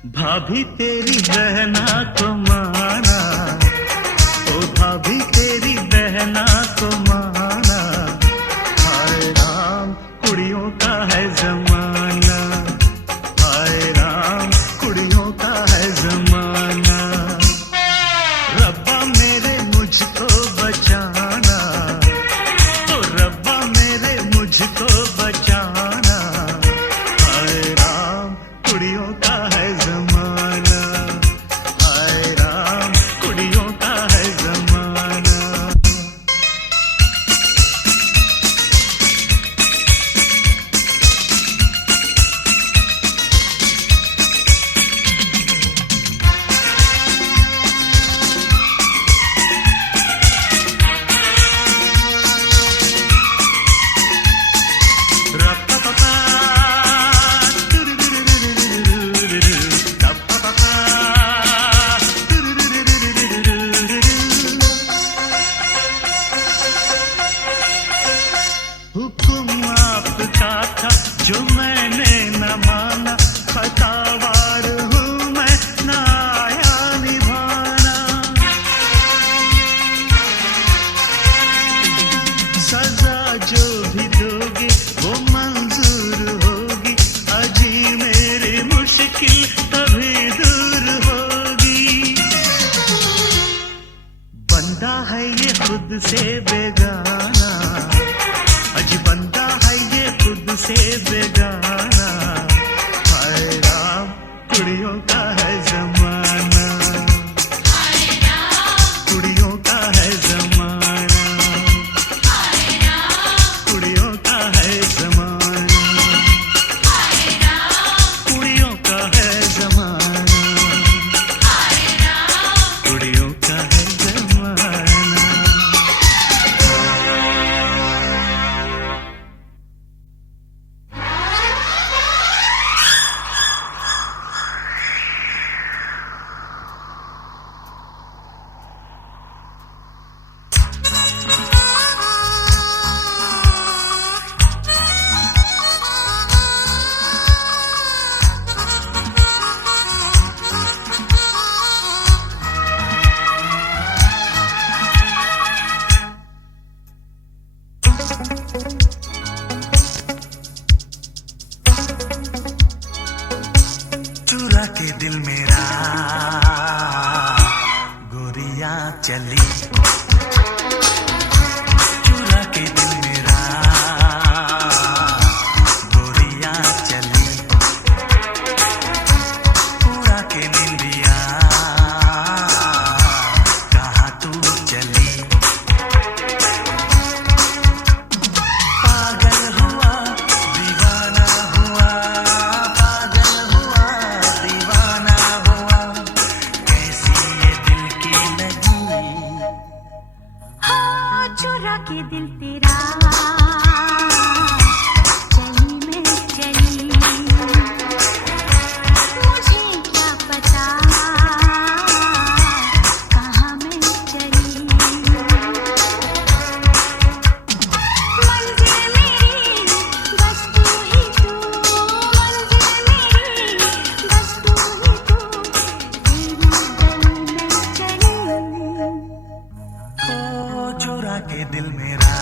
भाभी तेरी बहना को माना, ओ भाभी तेरी बहना को माना। हाय राम कुड़ियों का है जमाना, हाय राम कुड़ियों का है जमाना। रब्बा मेरे मुझको बचाना, तो रब्बा मेरे मुझको बचाना। हाय राम कुड़ियों का है जमाना, हाय राम कुड़ियों का है जमाना। हुक्म आपका था जो मैंने न माना, खतावार हूँ मैं न आया निभाना। सजा जो भी दोगे वो मंजूर होगी, अजी मेरी मुश्किल तभी दूर होगी। बंदा है ये खुद से बेगाना, अजी बंदा है ये खुद से बेगाना। हाय राम कुड़ियों का है जमाना, हाय राम कुड़ियों का है जमाना, हाय राम कुड़ियों का है जमाना, हाय राम कुड़ियों का है जमाना, हाय राम कुड़ियों का है जमाना। चुरा के दिल मेरा गोरियां चली, चुरा के दिल मेरा गोरियां चली, उड़ा के निंदिया कहाँ तू चली। पागल हुआ दीवाना हुआ, पागल हुआ दीवाना हुआ, कैसी ये दिल की लगी। हाँ चुरा के दिल तेरा चली मैं चली, मुझे क्या पता कहाँ मैं चली। मंजिल मेरी बस तू ही तू, मंजिल मेरी बस तू ही तू, तेरी गली में चली। ओ चुरा के दिल मेरा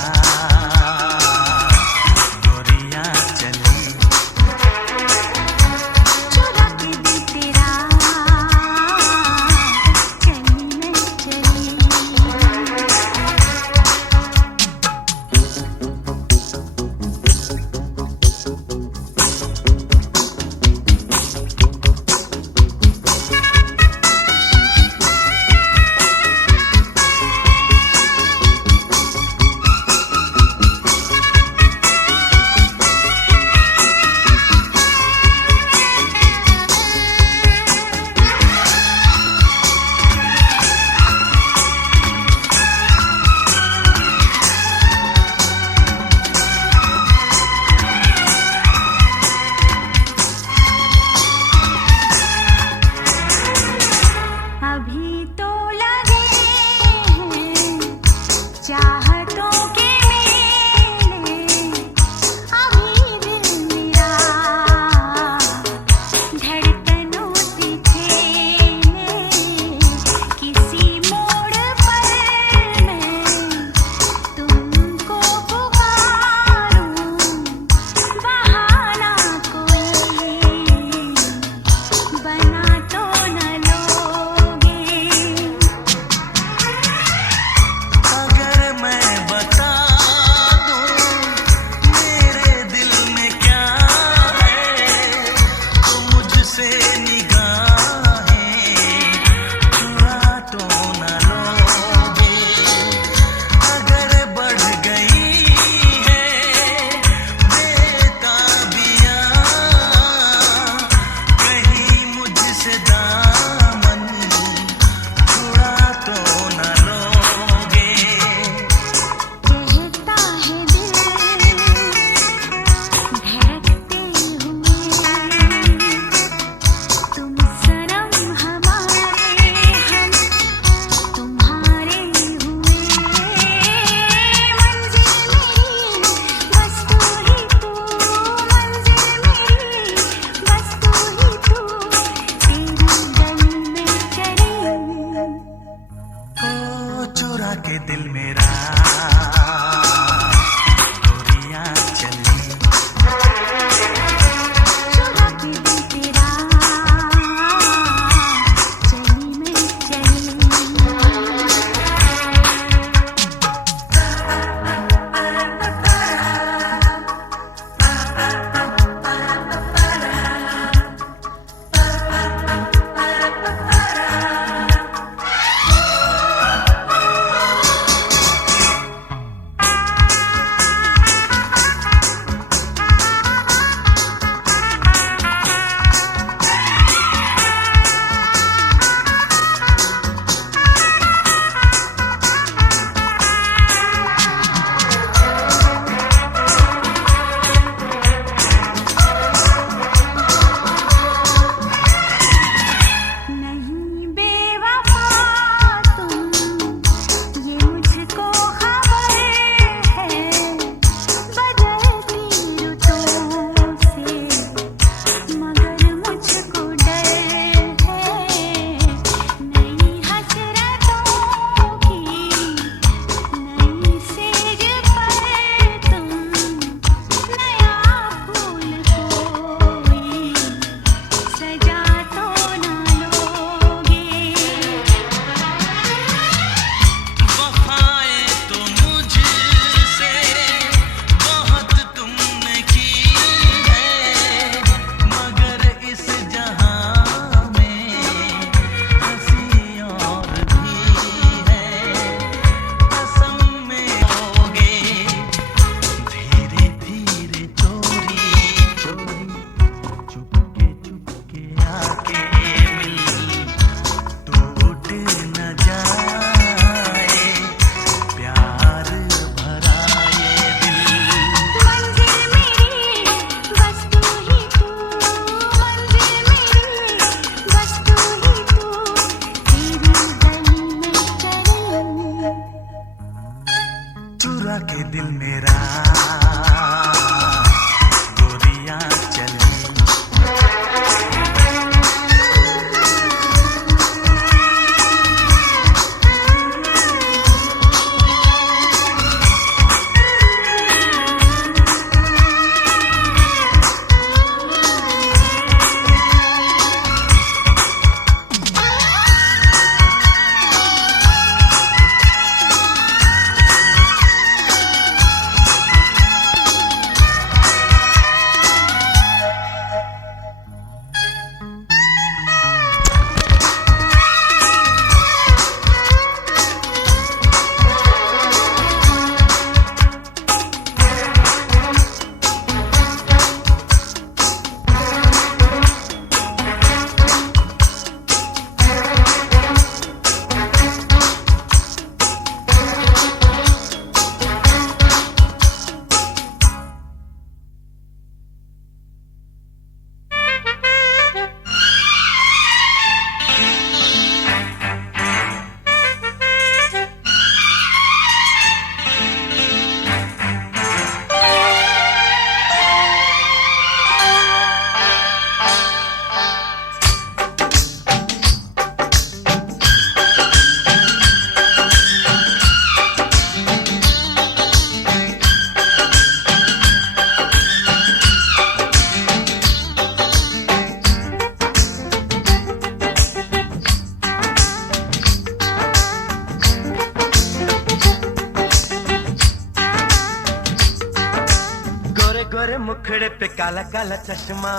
मुखड़े पे काला काला चश्मा,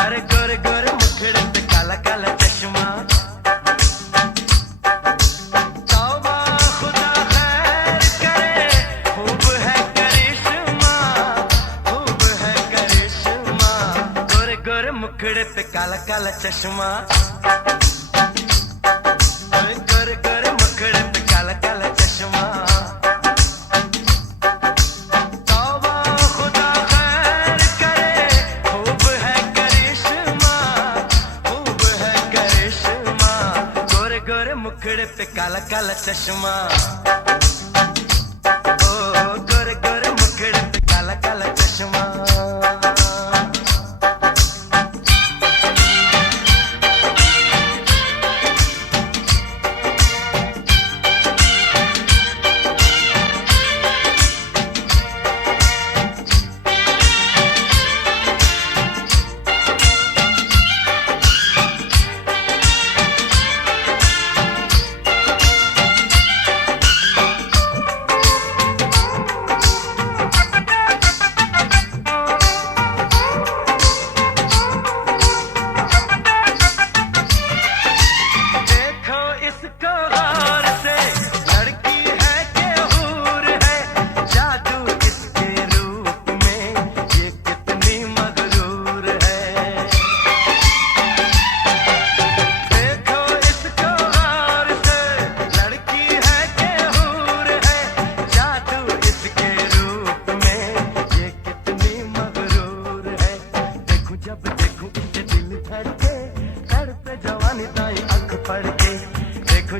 अरे गोरे गोरे मुखड़े पे काला काला चश्मा। तौबा खुदा खैर करे, खूब है करिश्मा, खूब है करिश्मा। गोरे गोरे मुखड़े पे काला काला चश्मा, गोरे गोरे मुखड़े पे काला काला चश्मा। मुखड़े पे काला काला चश्मा, ओ गोरे गोरे मुखड़े पे काला काला चश्मा।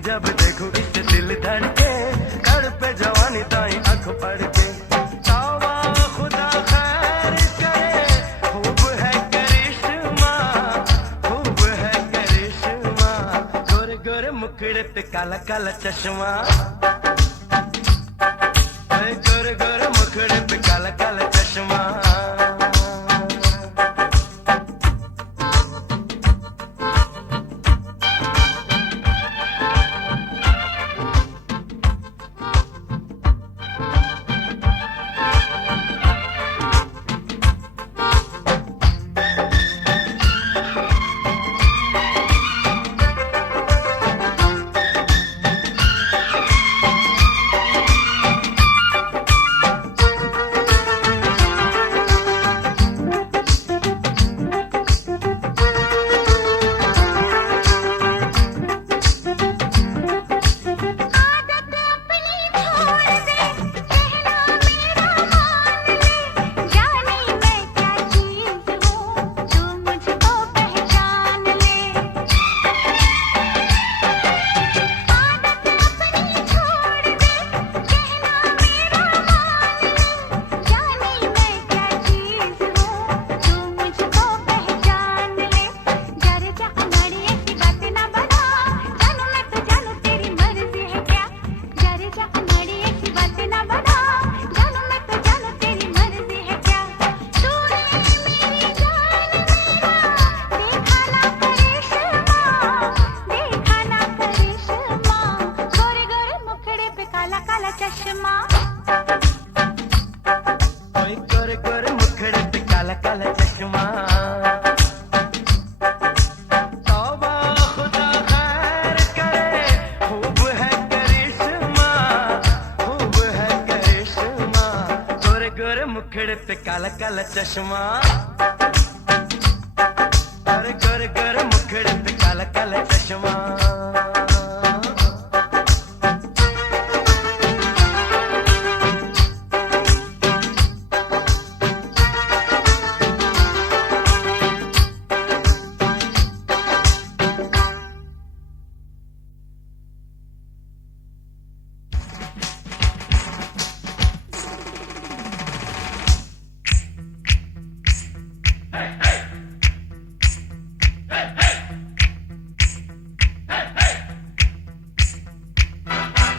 जब देखूं इससे दिल धड़के, कर पे जवानी ताई आंख पड़ के। तौबा खुदा खैर करे, खूब है करिश्मा, खूब है करिश्मा। गोरे गोरे मुखड़े पे काला काला चश्मा, गोरे गोरे मुखड़े पे काला काला चश्मा। गोरे गोरे मुखड़े पे काला काला चश्मा, तौबा खुदा खैर करे, खूब है करिश्मा, खूब है करिश्मा। गोरे गोरे मुखड़े पे काला काला चश्मा, अरे गोरे गोरे मुखड़े पे काला काला चश्मा।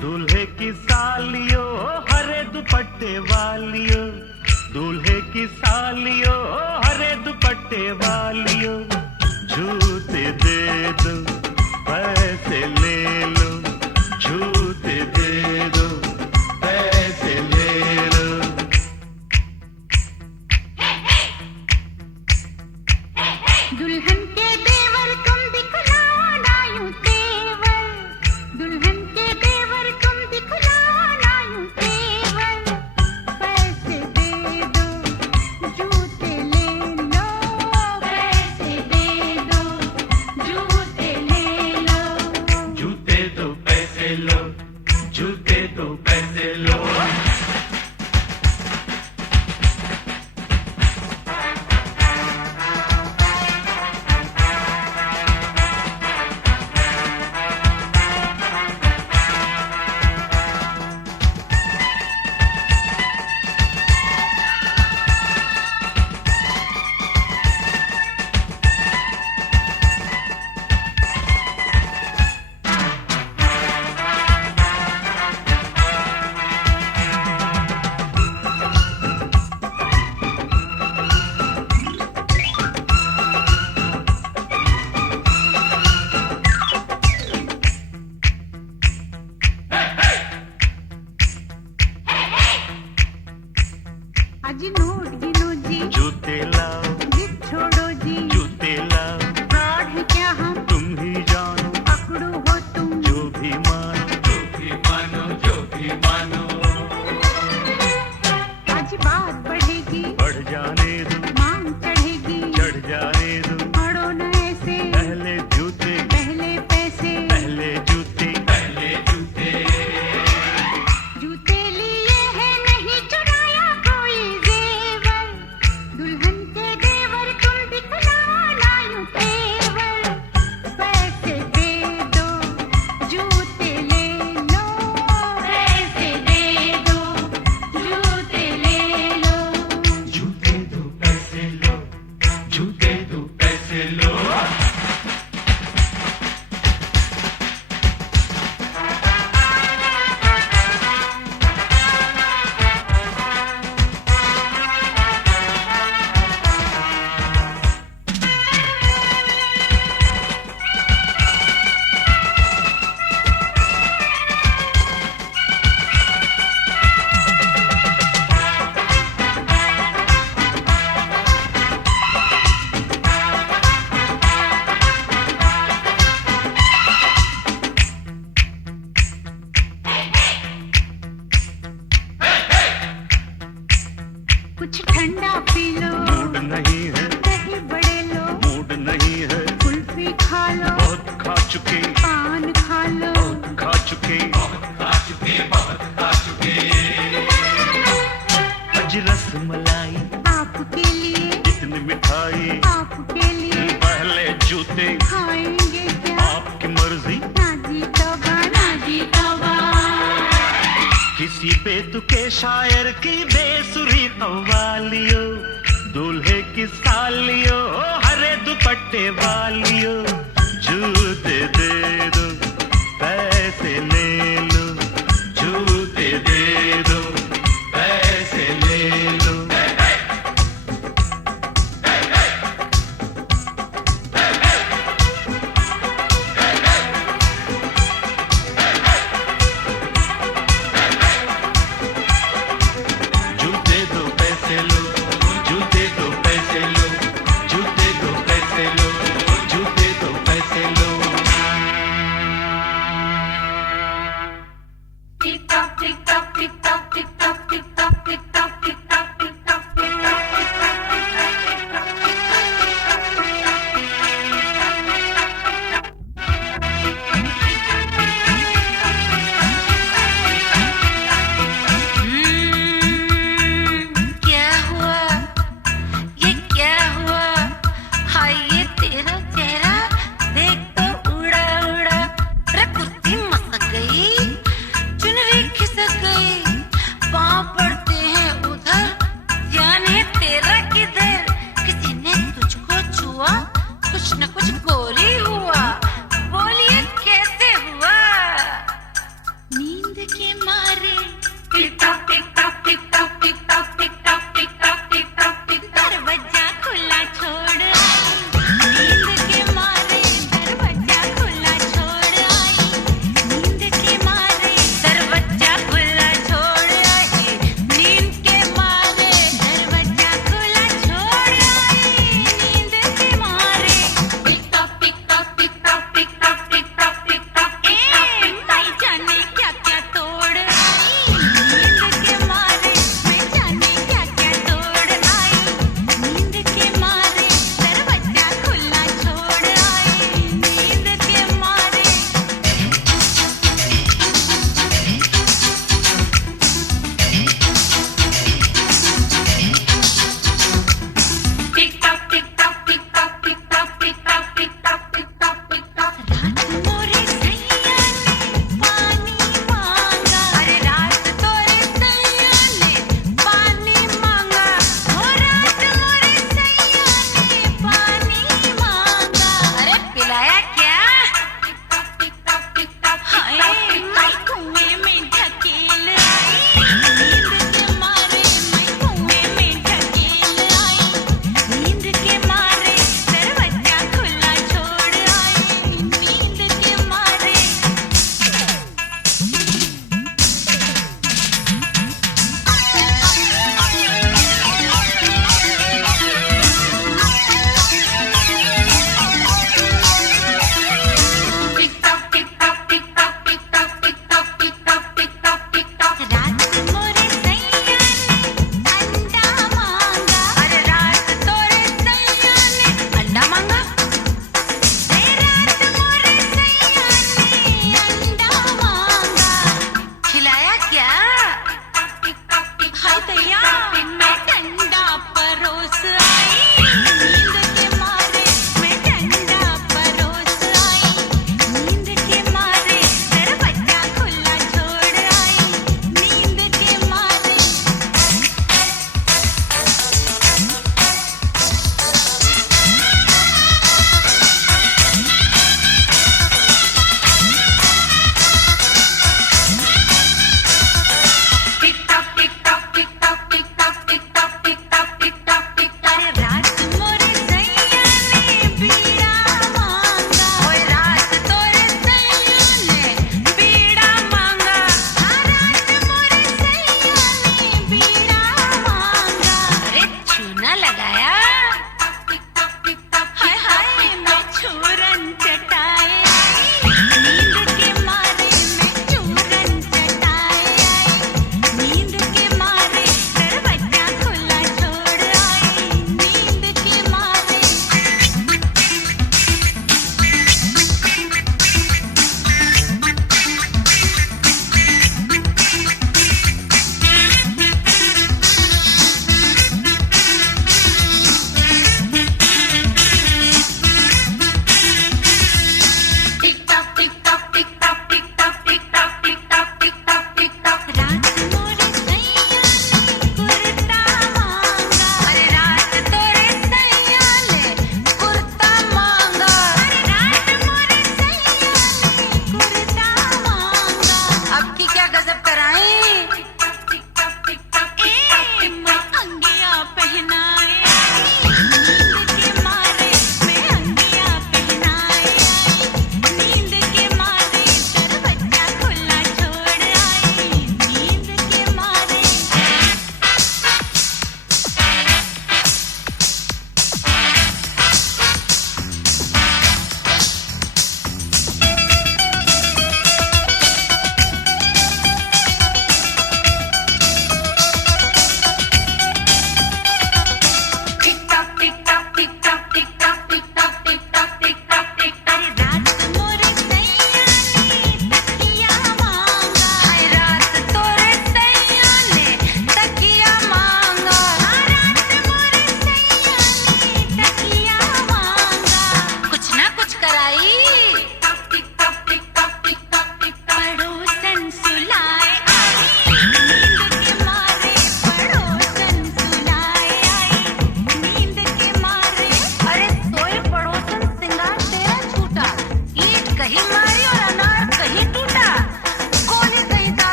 दूल्हे की सालियो हरे दुपट्टे वालियो, दूल्हे की सालियो हरे दुपट्टे वालियो। जूते दे दो पैसे ले लो, जूते दे दो पैसे ले लो। दुल्हन के देवर तुम दिखलाना यूं तेवर, दुल्हन के देवर तुम दिखलाना यूं तेवर। पैसे दे दो जूते ले लो, पैसे दे दो जूते ले लो, जूते दो पैसे लो, जूते दो पैसे लो। अजी नोट गिनो जी, जूते लाओ, जिद छोड़ो जी, जूते लाओ, फ्रॉड है क्या हम, तुम ही जानो, पकड़ो हो तुम, जो भी मानो, जो भी मानो, जो भी मानो। आज बात बढ़ेगी, बढ़ जाने दो, मांग चढ़ेगी, चढ़ जाने दो, अड़ो न ऐसे, पहले जूते, पहले पैसे, पहले जूते, पहले जूते। जूते लिए हैं नहीं चुराया कोई जेवर, दुल्हन के देवर तुम दिखलाना यूं तेवर। पैसे दे दो जूते ले लो, पैसे दे दो जूते ले लो, जूते दो पैसे लो, जूते दो पैसे लो। कुछ ठंडा पी लो, मूड नहीं है, दही बड़े लो, मूड नहीं है, कुल्फी खा लो, बहुत खा चुके, पान खा लो, खा चुके, बहुत खा चुके, बहुत खा चुके। आज रस मलाई, आपके लिए, इतनी मिठाई, आपके लिए, पहले जूते, खाएंगे क्या, आपकी मर्जी, ना जी तौबा, ना जी तौबा। किसी बेतुके शायर की बेसुरी कव्वालियो, दूल्हे की सालियो, हरे दुपट्टे वालियो। जूते दे दो, पैसे ले लो, जूते दे दो, पैसे ले लो। जूते दो पैसे लो, जूते दो पैसे लो, जूते दो पैसे लो, जूते दो पैसे लो। Tick tock tick tock tick tock tick tock tick tock tick tock tick tock tick tock tick tock क्या हुआ? ये क्या हुआ? हाय ये तेरा चेहरा देख तो उड़ा उड़ा। अरे कुर्ती मसक गई, चुनरी खिसक गई, पाँव पड़ते हैं उधर, ध्यान है तेरा किधर? किसी ने तुझको छुआ, कुछ न कुछ गोरी हुआ, बोलिए कैसे हुआ? नींद के मारे टिक tock tick tock tick tock tick tock tick tock tick tock tick tock tick talk. दरवाजा खुला छोड़ आई, नींद के मारे दरवाजा खुला छोड़ आई, नींद के मारे दरवाजा खुला छोड़ आई, नींद के मारे दरवाजा खुला छोड़ आई, नींद के मारे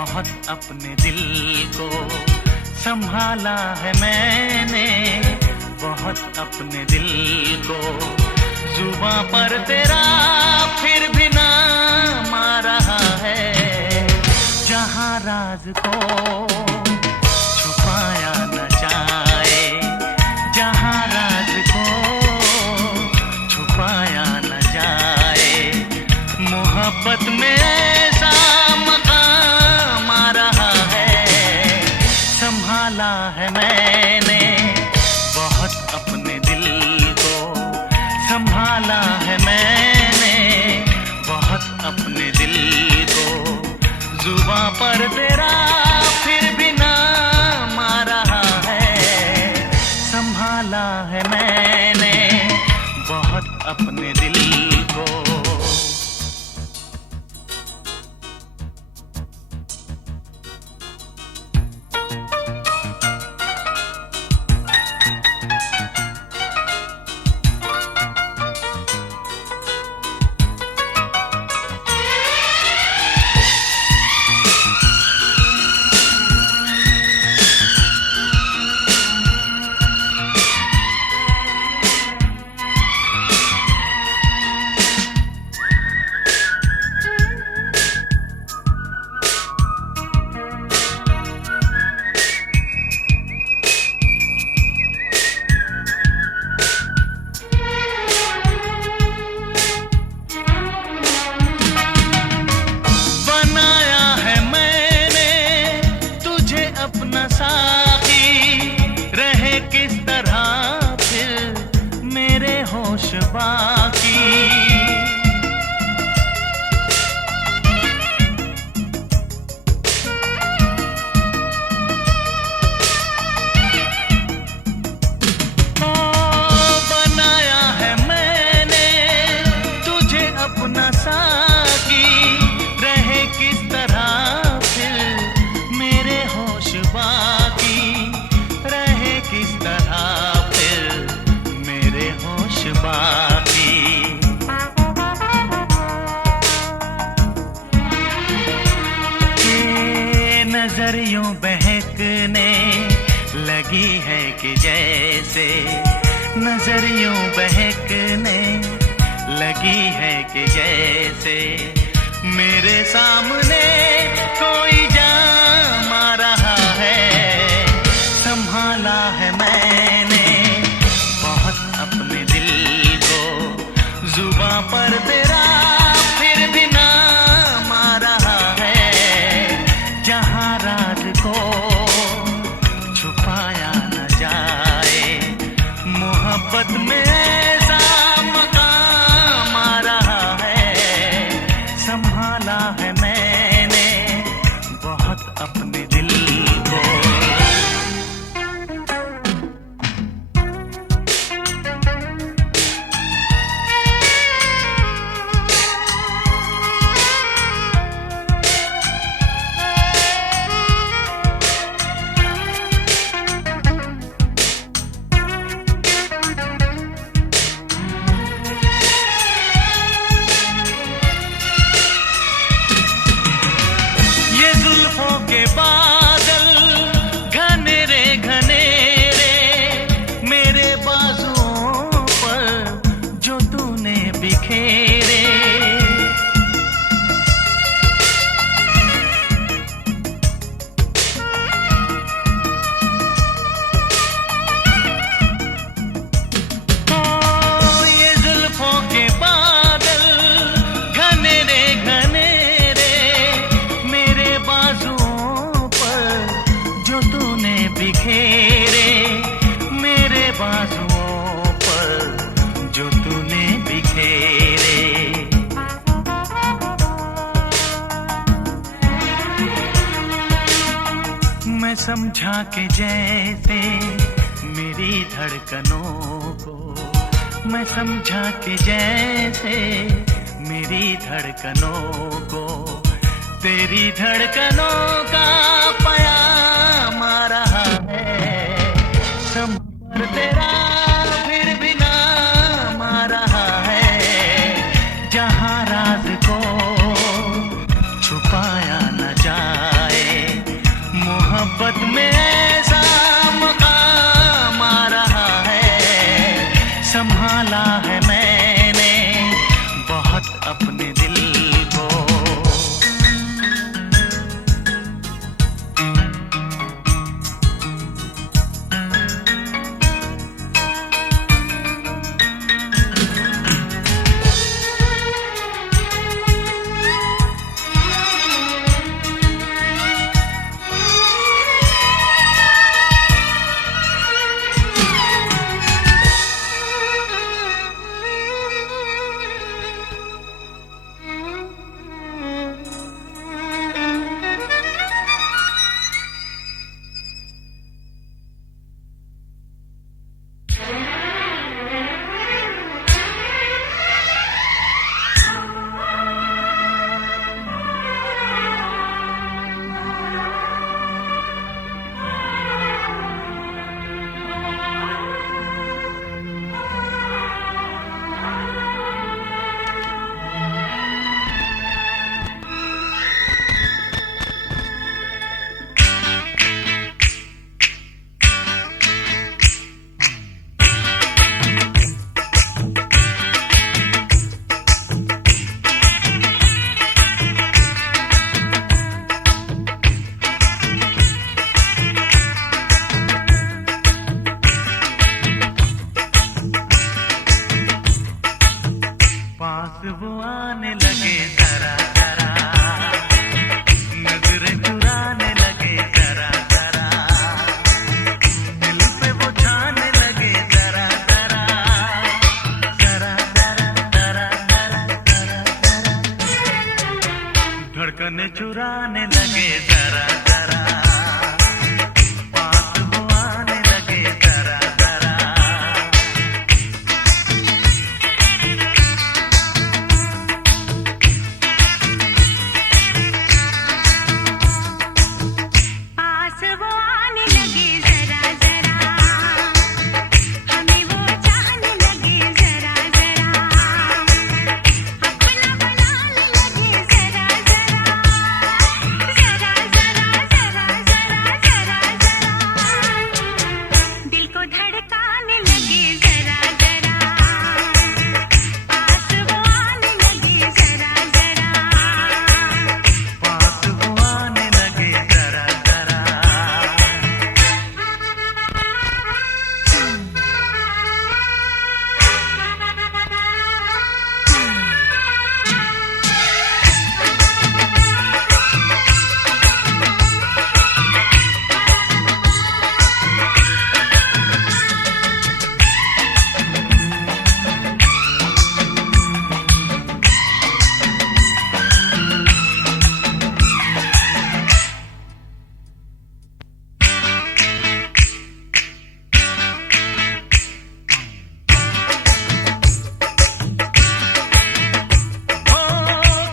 बहुत अपने दिल को संभाला है मैंने, बहुत अपने दिल को। जुबां पर तेरा फिर भी नाम आ रहा है, जहां राज को छुपाया न जाए, जहां राज को छुपाया न जाए। मोहब्बत में ऐसा मकाम आ रहा है, संभाला है मैंने बहुत अपने दिल को, संभाला है मैंने बहुत अपने दिल को। जुबां पर तेरा फिर भी नाम आ रहा है, संभाला है मैंने बहुत अपने दिल को। नजरियों बहकने लगी है कि जैसे, नजरियों बहकने लगी है कि जैसे, मेरे सामने कोई जाम आ रहा है, संभाला है मैंने बहुत अपने दिल को। जुबां पर तेरा फिर भी नाम आ रहा है, जहां राज को छुपाया न जाए। मोहब्बत में ऐसा मकाम आ रहा है, संभाला है मैंने बहुत अपने दिल को। के बादल घने रे घने रे, मेरे बाजुओं पर जो तूने बिखेरे। ये जुल्फों के बादल घने रे घने रे, मेरे बाजुओं बिखेरे, मेरे बाजुओं पर जो तूने बिखेरे। मैं समझा कि जैसे मेरी धड़कनों को, मैं समझा कि जैसे मेरी धड़कनों को, तेरी धड़कनों का प्याम आ रहा है, संभल तेरा फिर भी नाम आ रहा है, जहां राज को छुपाया न जाए। धड़कने चुराने लगे जरा जरा, पास वो आने लगे जरा जरा। पास वो आने लगे जरा जरा, हमें वो चाहने लगे जरा जरा, अपना बनाने लगे जरा जरा, जरा जरा जरा जरा जरा जरा, दिल को धड़काने लगे जरा जरा, पास वो आने लगे जरा जरा। पास वो आने लगे जरा जरा।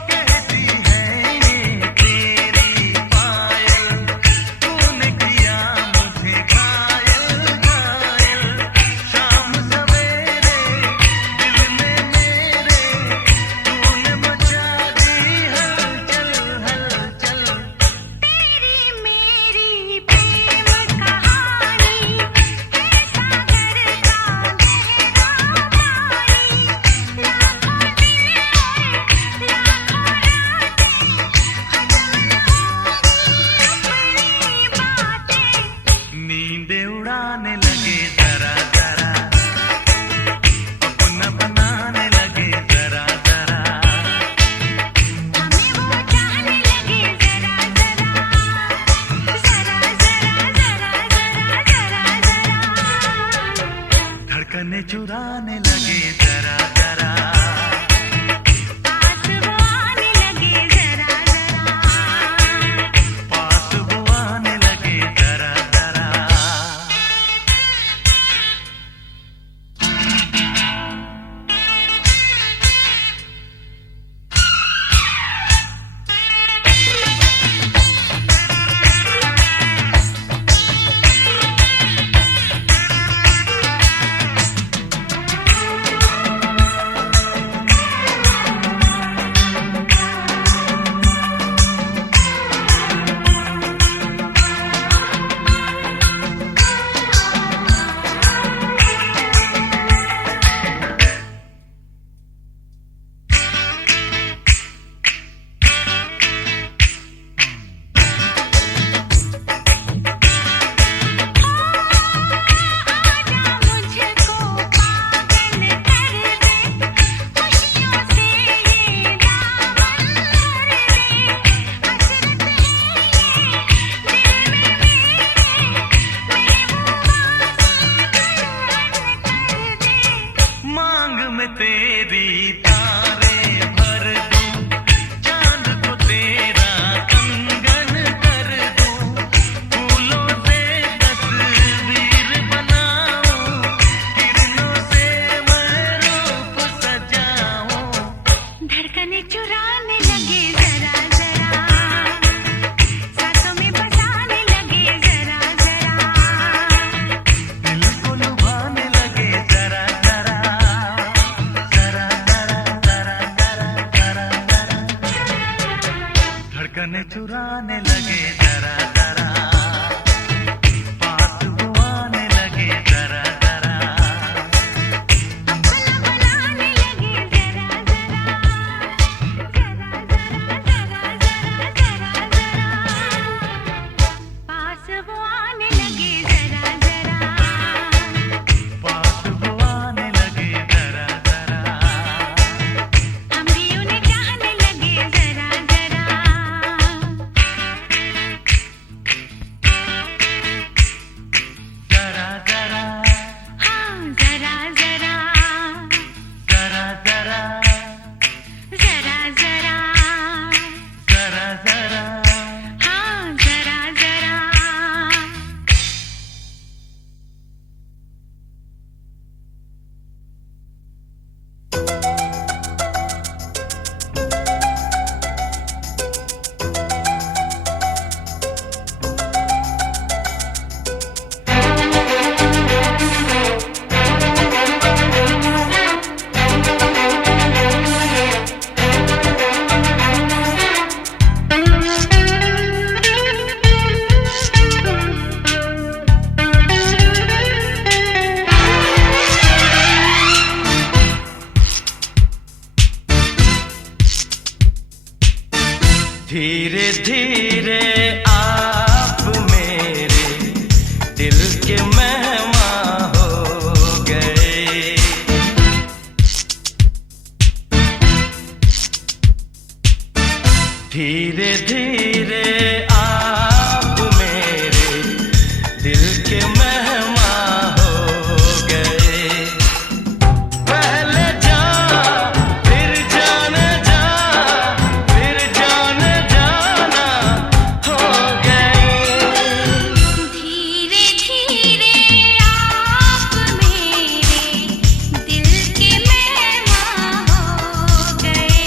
कहती है ये तेरी पायल, तूने किया मुझे घायल घायल। शाम सवेरे दिल में मेरे, तूने मचा दी हलचल हलचल। तेरी मेरी प्रेम कहानी है सागर का गहरा पानी, लाखों दिन लाखों रातें खत्म न होंगी अपनी बातें। नींदे उड़ाने लगे जरा जरा, अपना बनाने लगे जरा जरा। हमें वो चाहने लगे जरा जरा, जरा जरा जरा जरा जरा जरा, धड़कने चुराने लगे जरा जरा। पास वो आने लगे जरा जरा। पास वो आने लगे जरा जरा। आजा मुझको पागल कर दे, खुशियों से ये दामन भर दे। हसरत है ये दिल में मेरे वो वास्ते कर दे। मांग में तेरी तारे भर दूं, चांद को तेरा कंगन कर दूं। फूलों से तस्वीर बनाऊं, किरणों से मैं रूप सजाऊं। धड़कने चुराने लगे जरा जरा, सांसों में बसाने लगे जरा जरा, दिल को लुभाने लगे जरा जरा, जरा जरा जरा जरा जरा जरा। धड़कने चुराने लगे जरा जरा, पास वो आने लगे जरा जरा। अपना बनाने लगे जरा जरा, जरा जरा जरा जरा जरा, पास वो आने लगे जरा जरा। पास वो आने लगे जरा जरा। हम भी उन्हें चाहने लगे जरा जरा। धीरे धीरे आप मेरे दिल के मेहमान हो गए। धीरे धीरे आप मेरे दिल के मेहमान हो गए। पहले जान फिर जाने जा, फिर जाने जाना हो गए। धीरे धीरे आप मेरे दिल के मेहमान हो गए।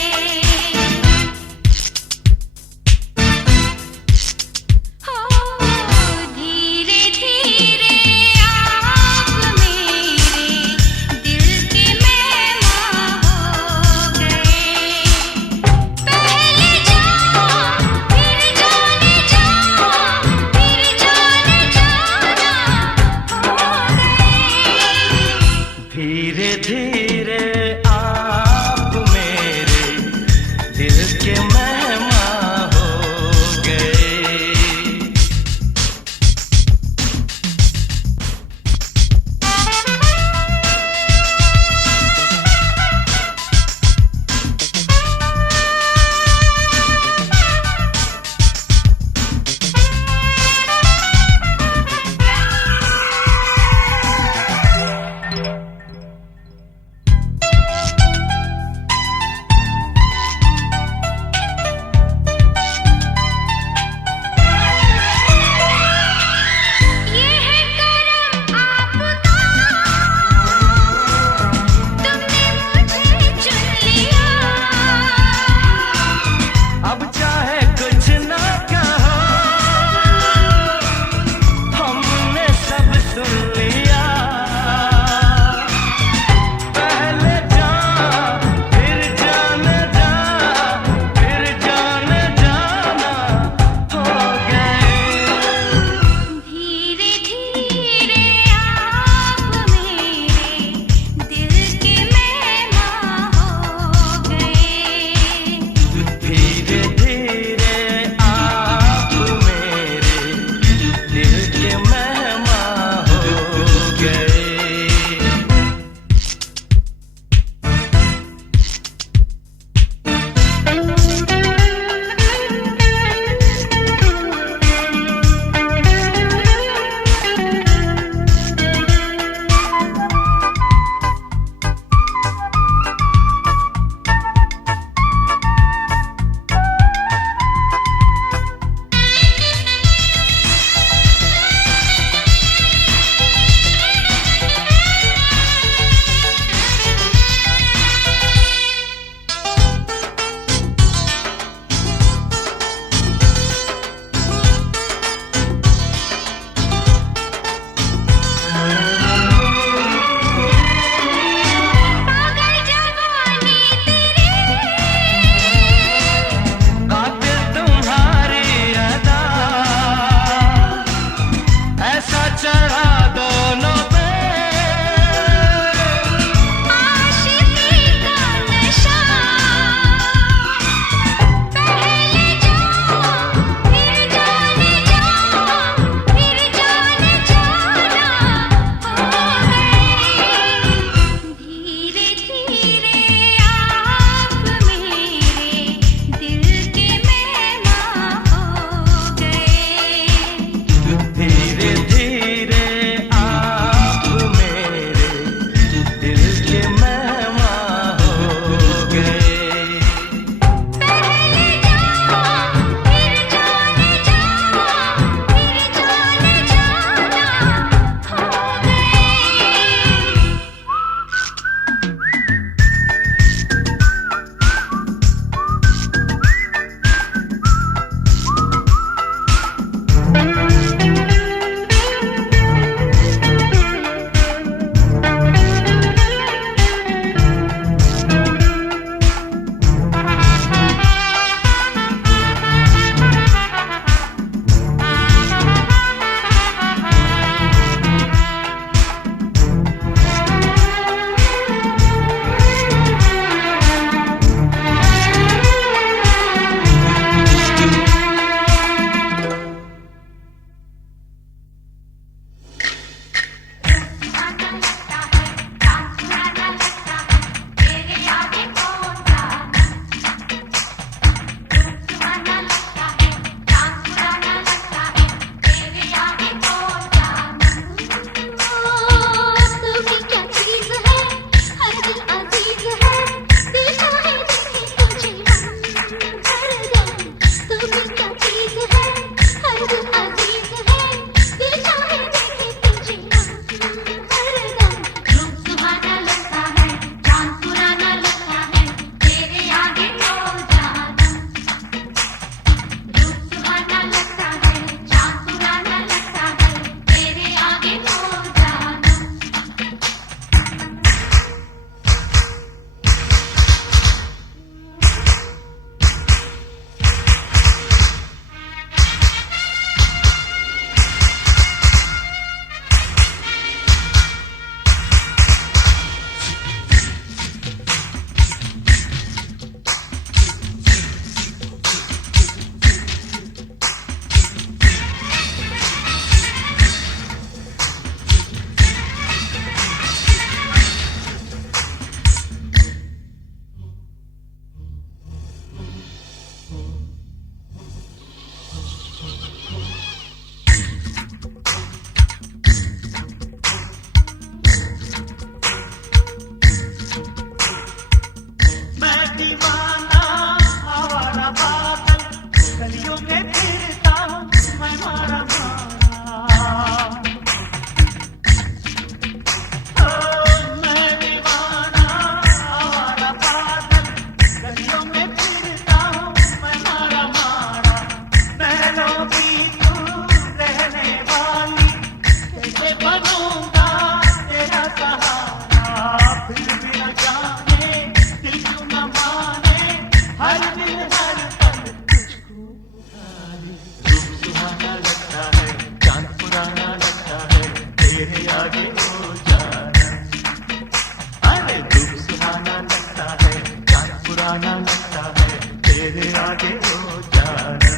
आगे हो जाना।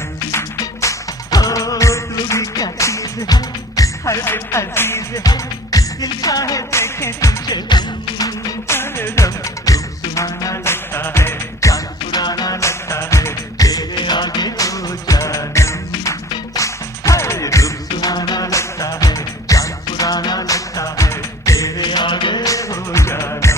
ओ तू भी क्या चीज है, हर दिल अजीज है, दिल चाहे देखे तुझे हरदम। रूप सुहाना लगता है, चांद पुराना लगता है, तेरे आगे हो जाना। हर रूप सुहाना लगता है, चांद पुराना लगता है, तेरे आगे हो जाना।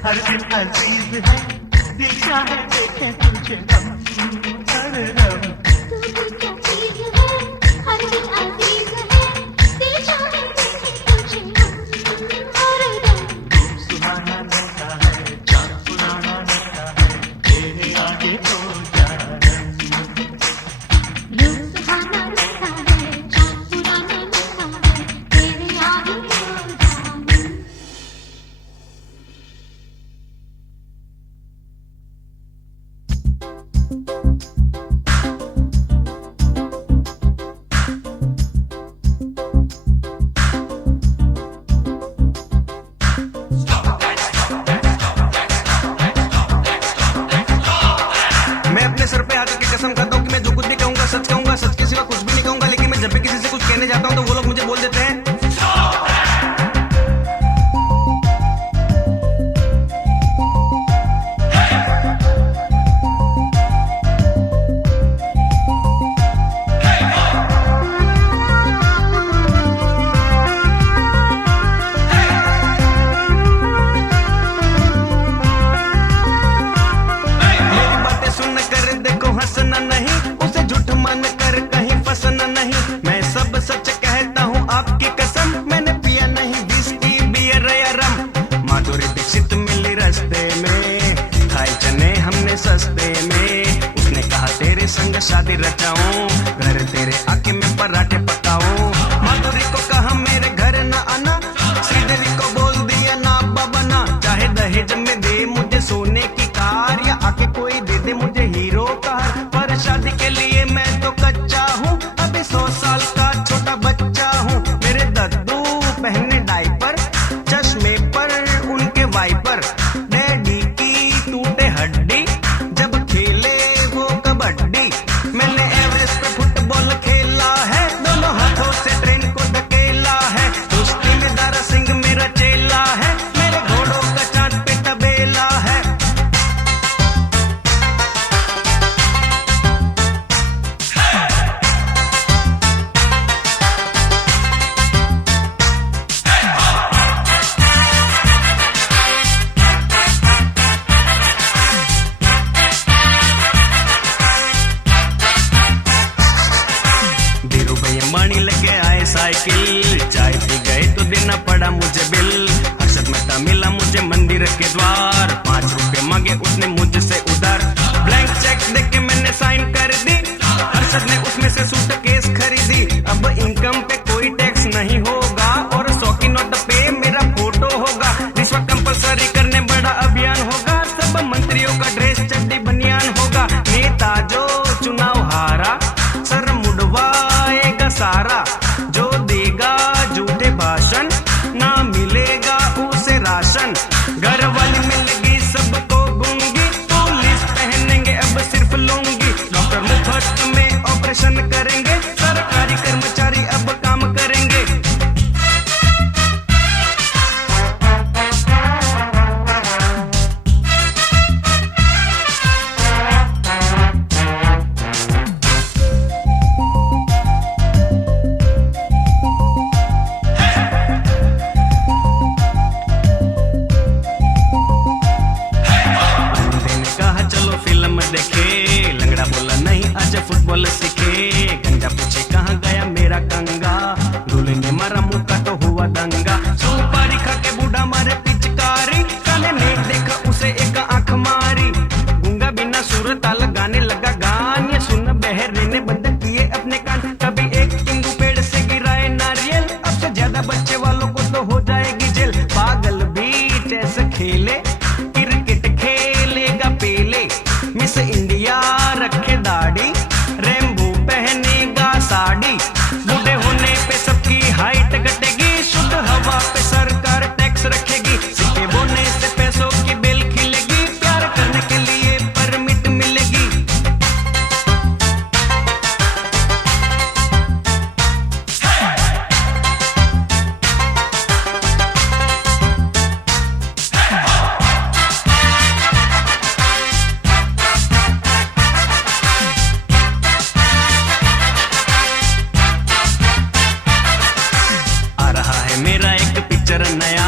हर दिल अजीज है, दिल चाहे देखे तुझे हरदम। तू भी क्या चीज है, हर दिल अजीज है, दिल चाहे देखे तुझे हरदम। रूप सुहाना लगता है, चांद पुराना लगता है, तेरे आगे हो जाना। रूप सुहाना लगता है, चांद पुराना लगता है, तेरे आगे हो जाना। मैं अपने सर पे हाथ रख के कसम खाता हूँ कि मैं जो कुछ भी कहूंगा सच कहूंगा, सच के सिवा कुछ भी नहीं कहूंगा। लेकिन मैं जब भी किसी से कुछ कहने जाता हूँ तो वो लोग मुझे बोल देते हैं हंसना नहीं, उसे झूठ मान कर कहीं फंसना नहीं। मैं सब सच कहता हूँ आपकी कसम, मैंने पिया नहीं विस्की बियर या रम। माधुरी दीक्षित मिली रास्ते में, खाए चने हमने सस्ते में। उसने कहा तेरे संग शादी रचाऊं, घर तेरे आके मैं पराठे पकाऊं। माधुरी को कहा मेरे घर न आना, श्रीदेवी को बोल दिया ना बाबा ना। चाहे दहेज में दे मुझे सोने की कार, या आके कोई दे दे मुझे हीरो कार। पर शादी के लिए मैं तो कच्चा हूँ, अभी 100 साल का छोटा बच्चा हूँ। मेरे दद्दू पहने डायपर, चश्मे पर उनके वाइपर। डैडी की टूटे हड्डी, जब खेले वो कबड्डी। मैंने एवरेस्ट पे फुटबॉल खेला है, दोनों हाथों से ट्रेन को धकेला है। कुश्ती में दारा सिंह मेरा चेला है, मेरे घोड़ों का चांद पे तबेला है। अंबानी लेके आए साइकिल, चाय पी गए तो देना पड़ा मुझे बिल। हर्षद मेहता मिला मुझे मंदिर के द्वार, 5 रुपए मांगे उसने मुझसे उधार। ब्लैंक चेक देख के मैंने साइन कर दी, हर्षद ने उसमें से सूटकेस खरीदी। अब इनकम पे कोई टैक्स नहीं होगा, और 100 की नोट पे मेरा फोटो होगा। रिश्वत कंपलसरी करने बड़ा अभियान होगा, सब मंत्रियों का ड्रेस चड्डी बनियान होगा। नेता जो चुनाव हारा, सर मुड़वाएगा सारा। जो देगा झूठे भाषण, ना मिलेगा उसे राशन। घर वाली मिलेगी सबको देखे, लंगड़ा बोला नहीं आज फुटबॉल सीखे। गंजा पूछे कहाँ गया मेरा कंगा, दूल्हे ने मारा मुक्का तो हुआ दंगा। सुपारी खा के बूढ़ा मारे पिचकारी, काले ने देखा उसे एक आंख मारी। गूंगा बिना सुर ताल गाने लगा गान, ये सुन बहरे ने बंद किए अपने कान। कभी एक टिंगू पेड़ से गिराए नारियल, अब से ज्यादा बच्चे वालों को तो हो जाएगी जेल। पागल भी चेस खेले, क्रिकेट खेलेगा पेले, मिस इंडिया रखे दाढ़ी, रेम्बो पहनेगा साड़ी। बूढ़े होने पे सबकी हाइट घटेगी, शुद्ध हवा पे सरकार टैक्स रखेगी। सिक्के बोने से पैसों की बेल खिलेगी, प्यार करने के लिए परमिट मिलेगी। आ रहा है मेरा एक पिक्चर नया,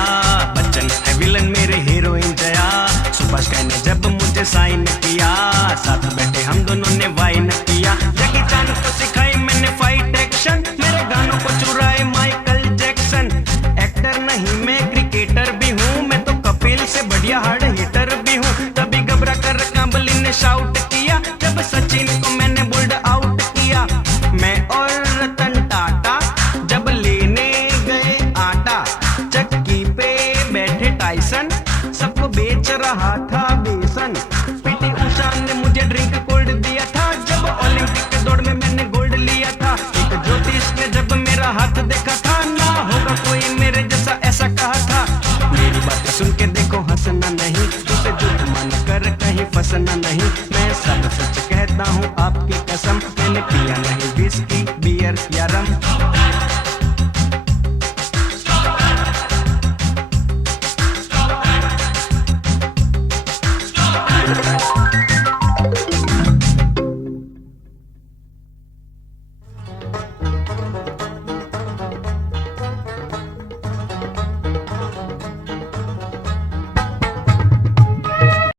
बच्चन है विलन मेरे हीरोइन जया। सुभाष ने जब मुझे साइन किया, साथ बैठे हम दोनों ने वाइन किया। जैकी चान को सिखाई मैंने फाइट एक्शन, मेरे गानों को चुराए माइकल जैक्सन। एक्टर नहीं मैं क्रिकेटर भी हूँ, मैं तो कपिल से बढ़िया हार्ड हिटर भी हूँ। तभी घबरा कर कांबली ने शाउट किया, जब सचिन को मैंने बोल्ड आउट किया। मैं और रतन टाटा जब लेने गए आटा, चक्की पे बैठे टाइसन सबको बेच रहा था बेसन। पीटी उषा ने मुझे ड्रिंक कोल्ड दिया था, जब ओलंपिक के दौड़ में मैंने गोल्ड लिया था। एक ज्योतिष ने जब मेरा हाथ देखा था, ना होगा कोई मेरे जैसा ऐसा कहा था। मेरी बातें सुन के देखो हंसना नहीं, उसे झूठ मान कर कहीं फंसना नहीं। मैं सब सच कहता हूँ आपकी कसम, मैंने पिया नहीं विस्की बियर या रम।